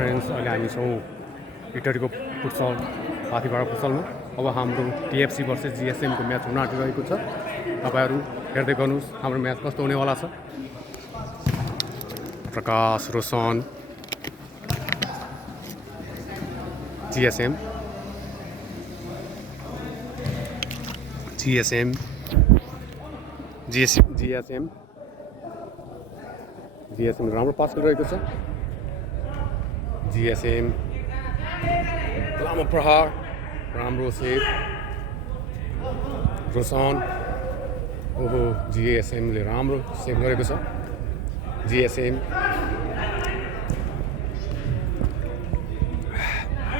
Friends, अहिले हामी छौँ इटरीको फुटसल हात्तीभाँडा फुटसलमा। अब हाम्रो टिएफसी भर्सेस जिएसएमको म्याच हुन आँटिरहेको छ। तपाईँहरू हेर्दै गर्नुहोस् हाम्रो म्याच कस्तो हुनेवाला छ। प्रकाश, रोशन, जिएसएम, जिएसएम राम्रो पास गरिरहेको छ। जिएसएम लामो प्रहार, राम्रो सेभ। रोशन, ओहो, जिएसएमले राम्रो सेभ गरेको छ। जिएसएम,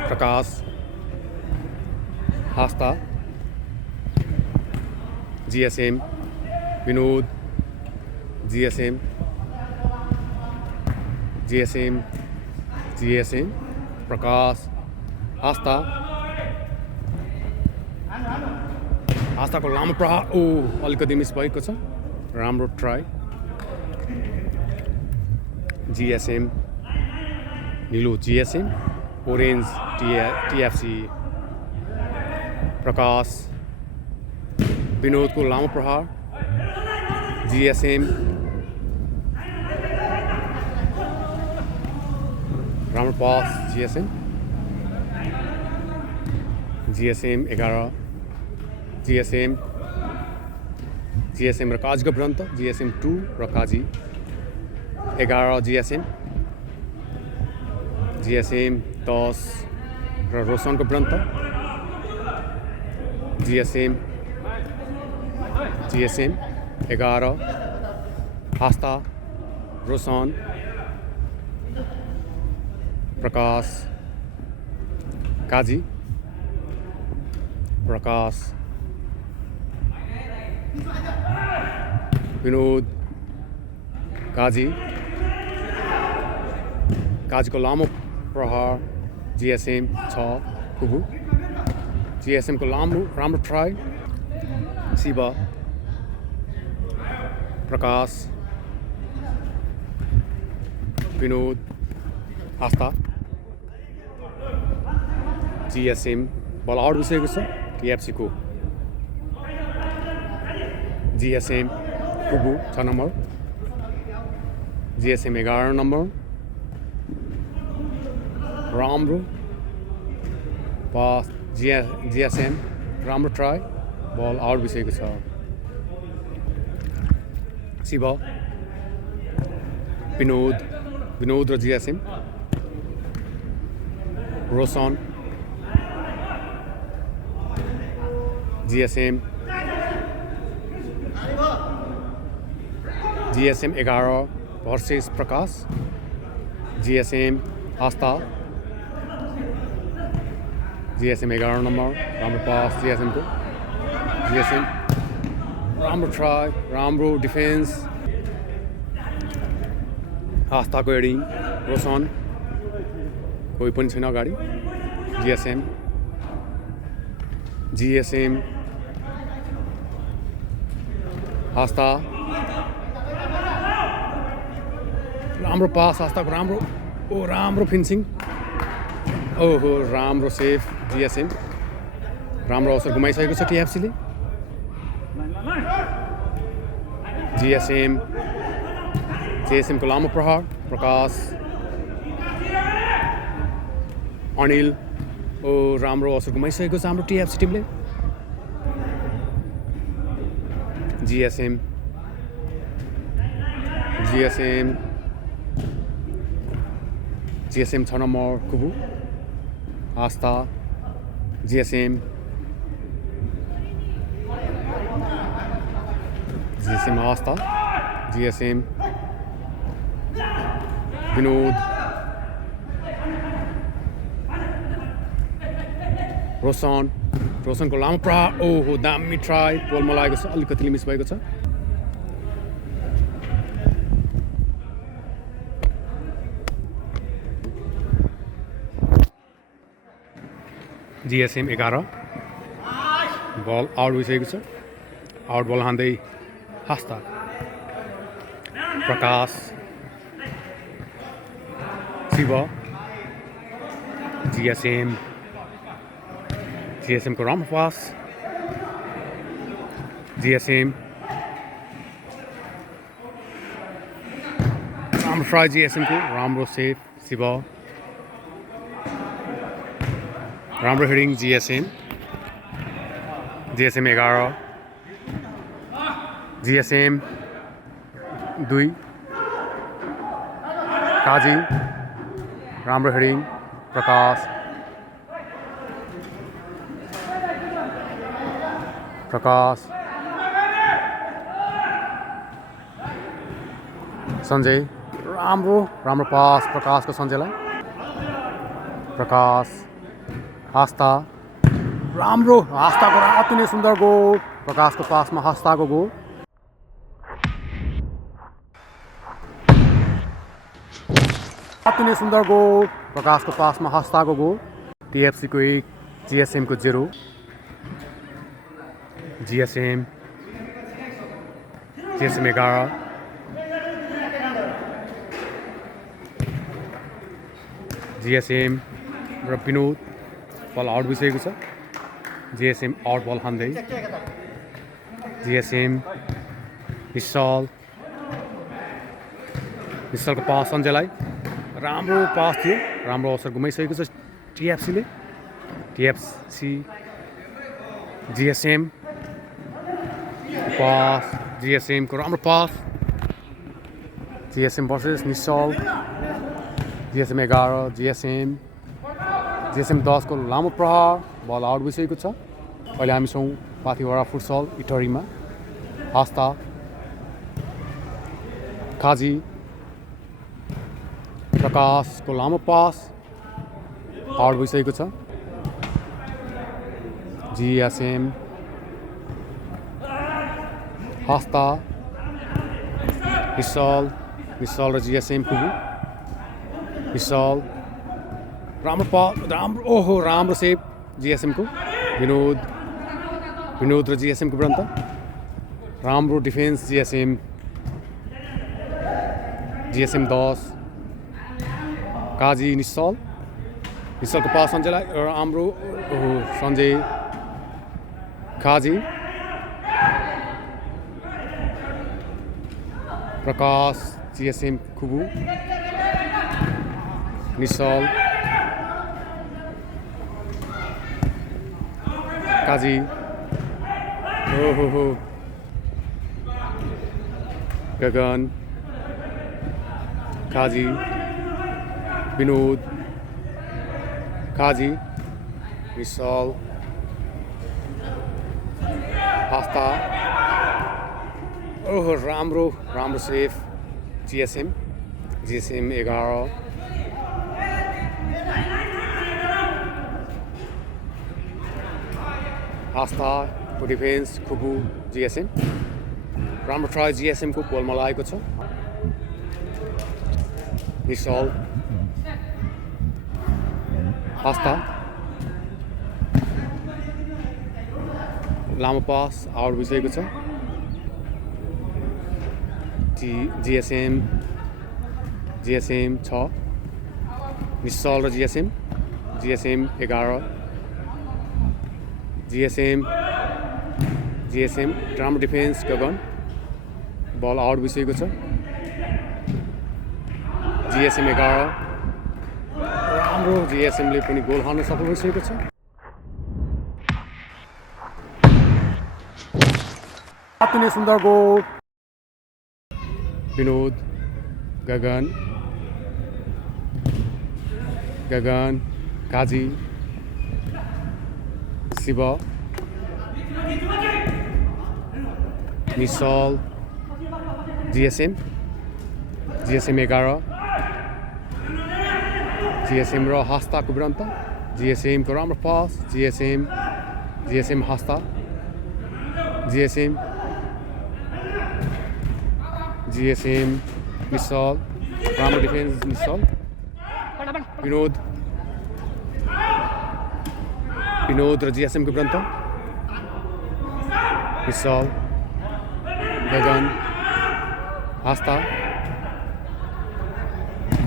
प्रकाश, आस्था, जिएसएम, विनोद, जिएसएम, प्रकाश, आस्थाको लामो प्रहार, अलिकति मिस भएको छ। राम्रो ट्राई। जिएसएम, नीलो जिएसएम, ओरेन्ज टिएफसी। प्रकाश, विनोदको लामो प्रहार। जिएसएम, राम्रो पास। जिएसएम 11। जिएसएम र काजीको भिडन्त। जिएसएम 2 र काजी 11। जिएसएम 10 र रोशनको भिडन्त। जिएसएम 11। आस्था, रोशन, प्रकाश, काजी, प्रकाश, विनोद, काजीको लामो प्रहार। जिएसएम 6 कुबु। जिएसएमको राम्रो try. Shiva, Prakash, Vinod, Astha. GSM ball out भइसकेको छ टिएफसीको। GSM Kubu 6 number. GSM 11 number. राम्रो पास। जिएसएम राम्रो ट्राई। बल आउट भइसकेको छ। शिवा, विनोद र GSM. Roshan, GSM 11 versus Prakash. GSM Astha. GSM 11 number. राम्रो पास जिएसएमको। जिएसएम राम्रो ट्राई, राम्रो डिफेन्स। आस्थाको हेडिङ। रोशन, कोही पनि छैन अगाडि। जिएसएम, आस्था, राम्रो पास आस्थाको। राम्रो फिनिसिङ। ओहो, राम्रो सेभ। जिएसएम राम्रो अवसर गुमाइसकेको छ टिएफसीले। जिएसएमको लामो प्रहार। प्रकाश, अनिल, राम्रो अवसर गुमाइसकेको छ हाम्रो टिएफसी टिमले। GSM 6 number Kubu. Astha, GSM Astha. GSM Vinod, रोशनको लामो प्रहार। ओहो, दामी ट्राई। पोलमा लागेको छ, अलिकति मिस भएको छ। जिएसएम 11 बल आउट भइसकेको छ। आउट बल हान्दै आस्था, प्रकाश, शिव, GSM को राम्रो पास GSM राम्रो ट्राई GSM को राम्रो सेभ शिव राम्रो हेडिङ GSM 11 GSM 2 काजी राम्रो हेडिङ प्रकाश सञ्जय राम्रो पास प्रकाशको सञ्जयलाई प्रकाश आस्था राम्रो आस्थाको अति नै सुन्दर गोल प्रकाशको पासमा आस्थाको गोल अति नै सुन्दर गोल प्रकाशको पासमा आस्थाको गोल TFC को 1 GSM को 0 GSM 11 GSM र विनोद बल आउट भइसकेको छ GSM आउट बल हान्दै GSM निश्चलको पास सञ्जयलाई राम्रो पास थियो राम्रो अवसर गुमाइसकेको छ TFC GSM पास GSM को राम्रो पास GSM भर्सेस निश्चल GSM 11 GSM 10 को लामो प्रहार बल आउट भइसकेको छ अहिले हामी छौँ पाथिभरा फुटसल इटरीमा आस्था काजी प्रकाशको लामो पास आउट भइसकेको छ GSM आस्था निश्चल र GSM कुबु निश्चल राम्रो सेभ GSM को विनोद र GSM को ब्रन्त राम्रो डिफेन्स GSM 10 काजी निश्चलको पास सञ्जयलाई राम्रो सञ्जय काजी प्रकाश GSM कुबु निश्चल काजी गगन काजी विनोद काजी निश्चल आस्था राम्रो सेफ GSM 11 आस्था को डिफेन्स खुबु GSM राम्रो ट्राई GSM को गोलमा लागेको छ निश्चल आस्था लामो पास आउट भइसकेको छ GSM 6 निश्चल र GSM 11 GSM राम्रो डिफेन्स गगन बल आउट भइसकेको छ GSM 11 राम्रो GSM ले पनि गोल हाल्न सफल भइसकेको छ अति नै सुन्दर गोल विनोद गगन काजी शिव निश्चल GSM 11 GSM र हास्ताको ब्रन्त GSM को राम्रो पास GSM हास्ता GSM निश्चल राम्रो डिफेन्स निश्चल विनोद र GSM को ब्रन्त निश्चल गगन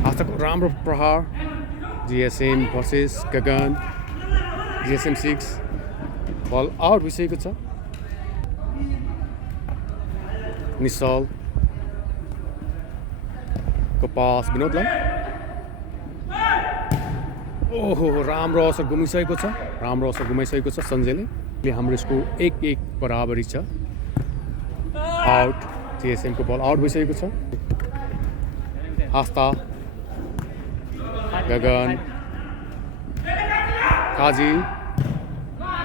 आस्थाको राम्रो प्रहार GSM भर्सेस गगन GSM 6 बल आउट भइसकेको छ निश्चल को पास विनोदलाई ओहो राम्रो अवसर गुमाइसकेको छ सञ्जयले हाम्रो स्कोर 1-1 बराबरी छ आउट GSM को बल आउट भइसकेको छ आस्था गगन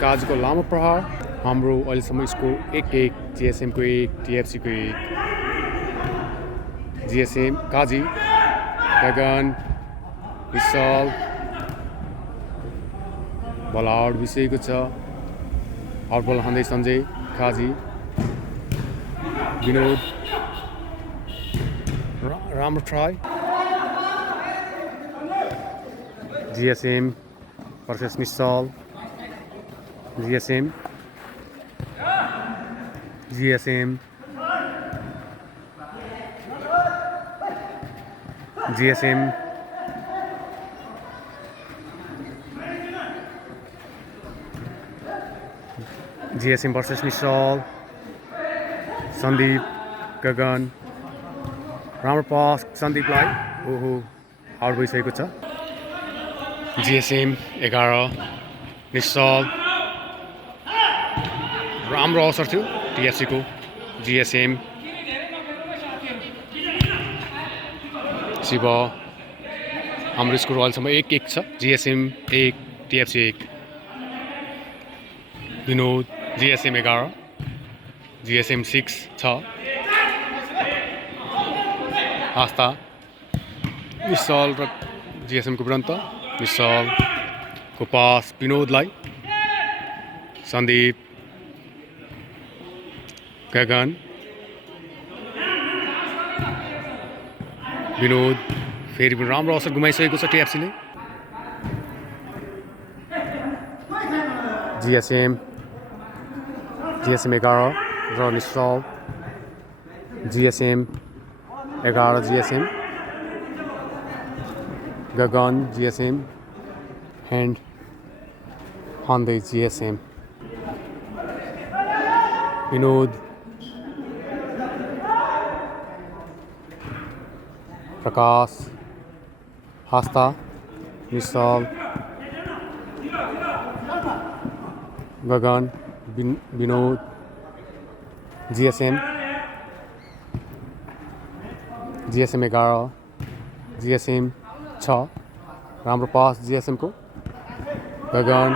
काजीको लामो प्रहार हाम्रो अहिलेसम्म स्कोर 1-1 GSM को 1 TFC को 1 GSM काजी गगन विशाल बल आउट भइसकेको छ आउट बल हान्दै सञ्जय काजी विनोद राम्रो ट्राई GSM versus निश्चल GSM GSM versus निश्चल सन्दीप गगन राम्रो पास सन्दीपलाई ओहो आउट भइसकेको छ GSM 11 निश्चल राम्रो अवसर थियो TFC को GSM शिव हाम्रो स्कोर अहिलेसम्म 1-1 छ GSM 1 TFC 1 Vinod GSM 11 GSM 6 छ आस्था निश्चल र GSM को विरुद्ध निश्चल को पास विनोदलाई सन्दीप गगन विनोद फेरि पनि राम्रो अवसर गुमाइसकेको छ TFCले GSM 11 र Nischal GSM 11 GSM Gagan GSM hand हान्दै GSM Vinod Prakash Astha Nischal Gagan Vinod GSM 11 GSM 6 राम्रो पास GSM को गगन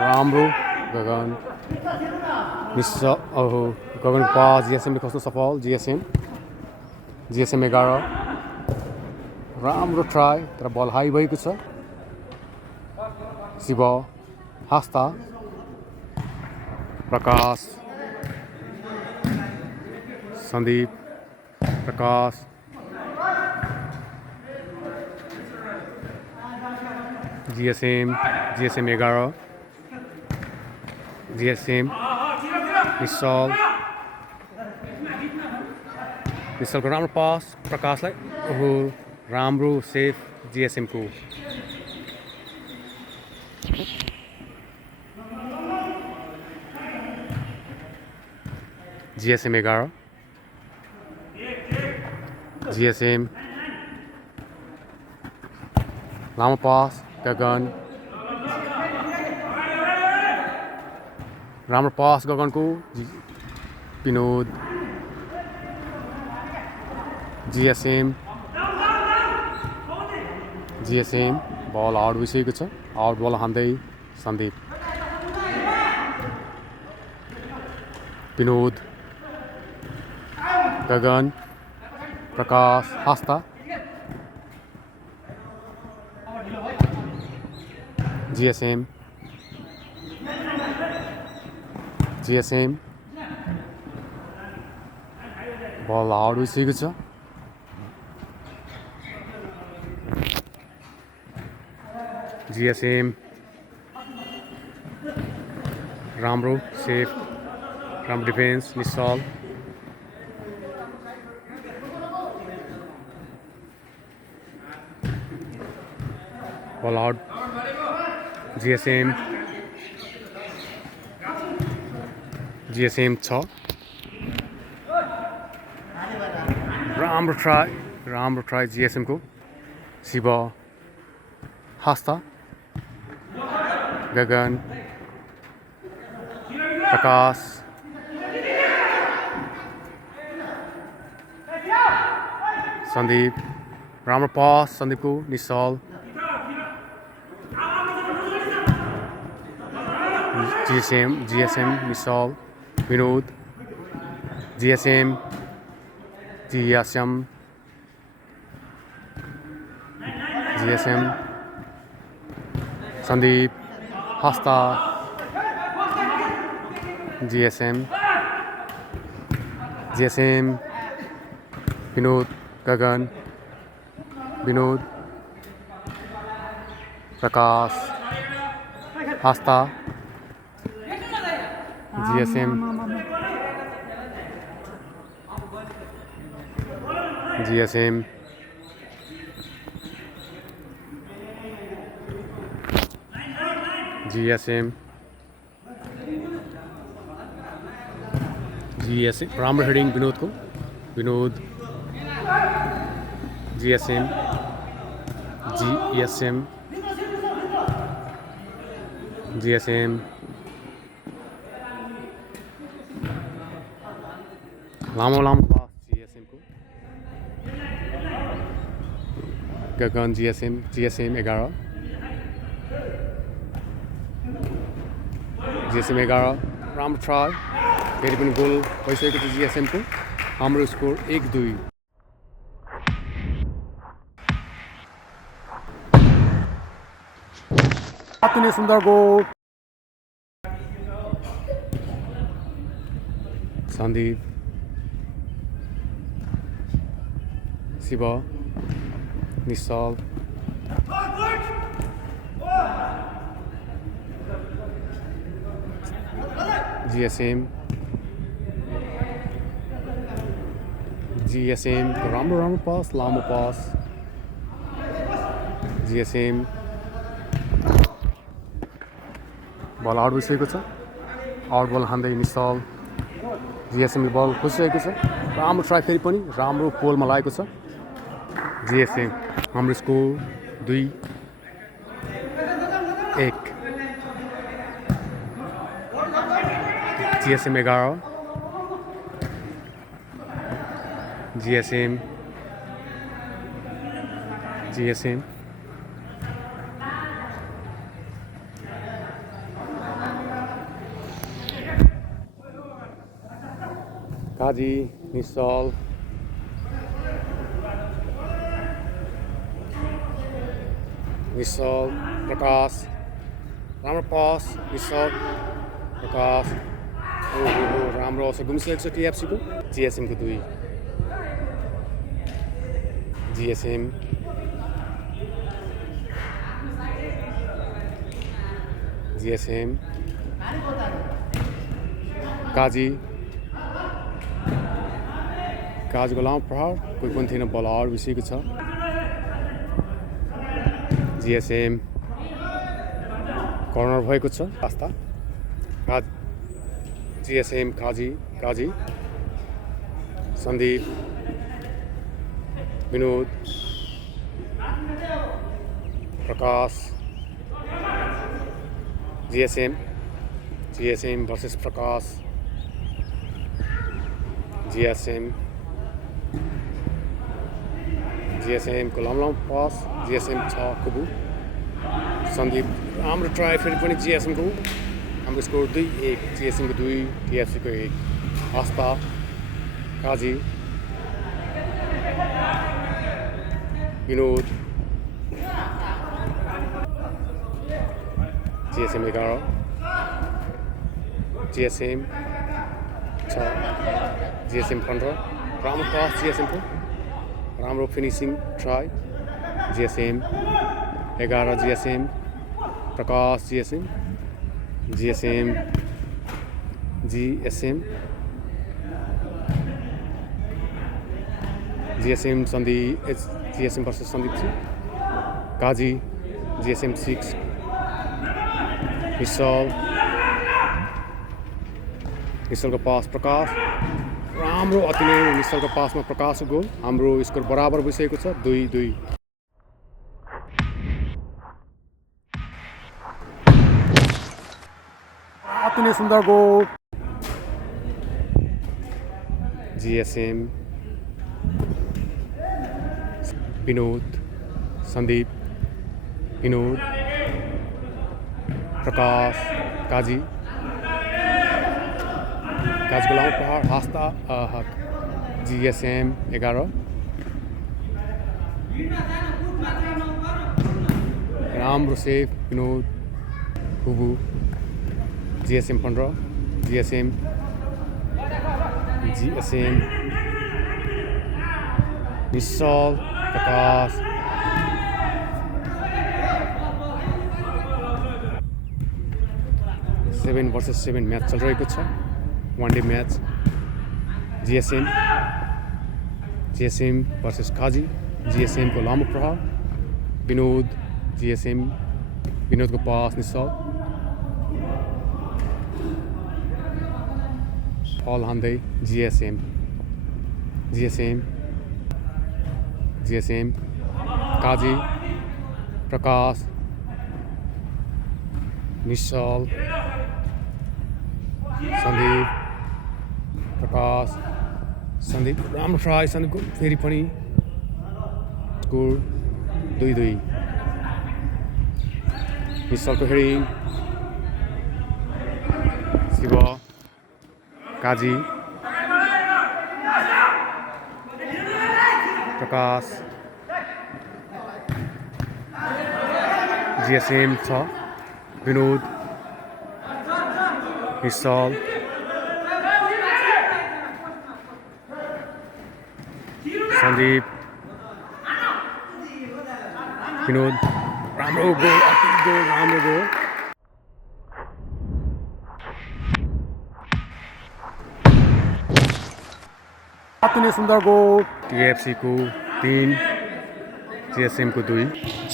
राम्रो गगन निश्चल ओहो गगन पास GSM ले खस्नु सफल GSM 11 राम्रो ट्राई तर बल हाई भएको छ शिव आस्था प्रकाश सन्दीप प्रकाश GSM 11 GSM निश्चलको राम्रो पास प्रकाशलाई ओहो राम्रो सेफ GSM को GSM 11 GSM लामो पास गगन राम्रो पास गगनको विनोद GSM बल आउट भइसकेको छ आउट बल हान्दै सन्दीप विनोद गगन प्रकाश आस्था GSM बल आउट भइसकेको छ GSM राम्रो सेफ राम्रो डिफेन्स निश्चल बल आउट जिएसएम 6 राम्रो ट्राई जिएसएम को शिव हस्ता गगन प्रकाश सन्दीप राम्रो पास सन्दीप को निश्चल जिएसएम निश्चल विनोद जिएसएम सन्दीप हस्ता जिएसएम विनोद गगन विनोद प्रकाश हस्ता जिएसएम राम्रो हेडिङ विनोदको विनोद जिएसएम लामो पास जिएसएम को गगन जिएसएम 11 राम्रो ट्राई फेरि पनि गोल भइसकेको थियो जिएसएम को हाम्रो स्कोर 1-2 अति सुन्दर गोल सन्दीप शिव निश्चल जिएसएम राम्रो पास लामो पास जिएसएम बल आउट भइसकेको छ आउट बल हान्दै निश्चल जिएसएम बल खोजिसकेको छ राम्रो ट्राई फेरि पनि राम्रो पोलमा लागेको छ जिएसएम हाम्रो स्कोर 2-1 जिएसएम 11 जिएसएम काजी निश्चल प्रकाश राम्रो पास निश्चल प्रकाश राम्रो अवसर गुमिसकेको छ टिएफसी को जिएसएम को 2 जिएसएम काजीको लामो प्रहार कोही पनि थिएन बल आउट भइसकेको छ जिएसएम कर्नर भएको छ रास्ता जिएसएम काजी सन्दीप विनोद प्रकाश जिएसएम वर्सेस प्रकाश जिएसएम को लामो पास जिएसएम 6 कुबु सन्दीप राम्रो ट्राई फेरि पनि जिएसएम को हाम्रो स्कोर 2-1 जिएसएम को 2 टिएफसी को 1 हस्ता काजी विनोद जिएसएम 11 जिएसएम 15 राम्रो पास जिएसएम को राम्रो finishing try GSM 11 GSM Prakash GSM Sandeep GSM versus Sandeep Kaji GSM 6 निश्चलको पास प्रकाश राम्रो अति नै निश्चलको पासमा प्रकाशको गोल हाम्रो स्कोर बराबर भइसकेको छ 2-2 अति नै सुन्दर गोल GSM विनोद सन्दीप विनोद प्रकाश काजी काजको लामो प्रहार हास्ता GSM 11 राम्रो सेभ विनोद हुबु GSM 15 GSM Nischal Prakash 7 versus 7 match चलिरहेको छ one day match GSM versus Kaji GSM को लामो प्रहार विनोद GSM विनोदको पास निश्चल फल हान्दै GSM काजी प्रकाश निश्चल सन्दीप प्रकाश सन्दीप राम्रो ट्राई सन्दीपको फेरि पनि स्कोर 2-2 निश्चलको हेडिङ शिव काजी प्रकाश GSM 6 विनोद निश्चल सन्दीप विनोद राम्रो गोल अति गोल राम्रो गोल अति नै सुन्दर गोल TFC को 3 GSM को 2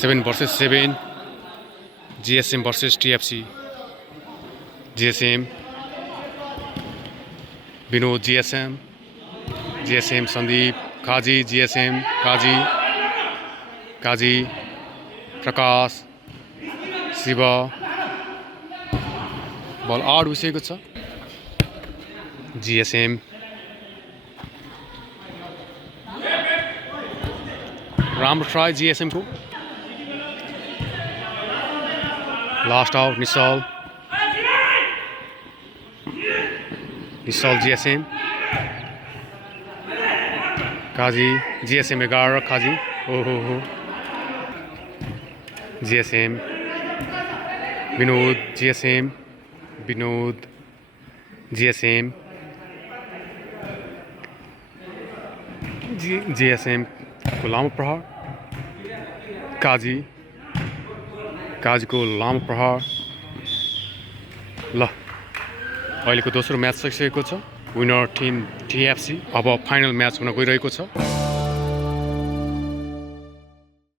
7 versus 7 GSM versus TFC GSM Vinod GSM Sandeep Kaji GSM Kaji Prakash Shiva ball out भइसकेको छ GSM राम्रो ट्राई GSM को last out Nischal GSM Kaji GSM 11 Kaji ओहो GSM विनोद GSM को लामो प्रहार काजीको लामो प्रहार ल अहिलेको दोस्रो म्याच सकिसकेको छ विनर टिम TFC अब फाइनल म्याच हुन गइरहेको छ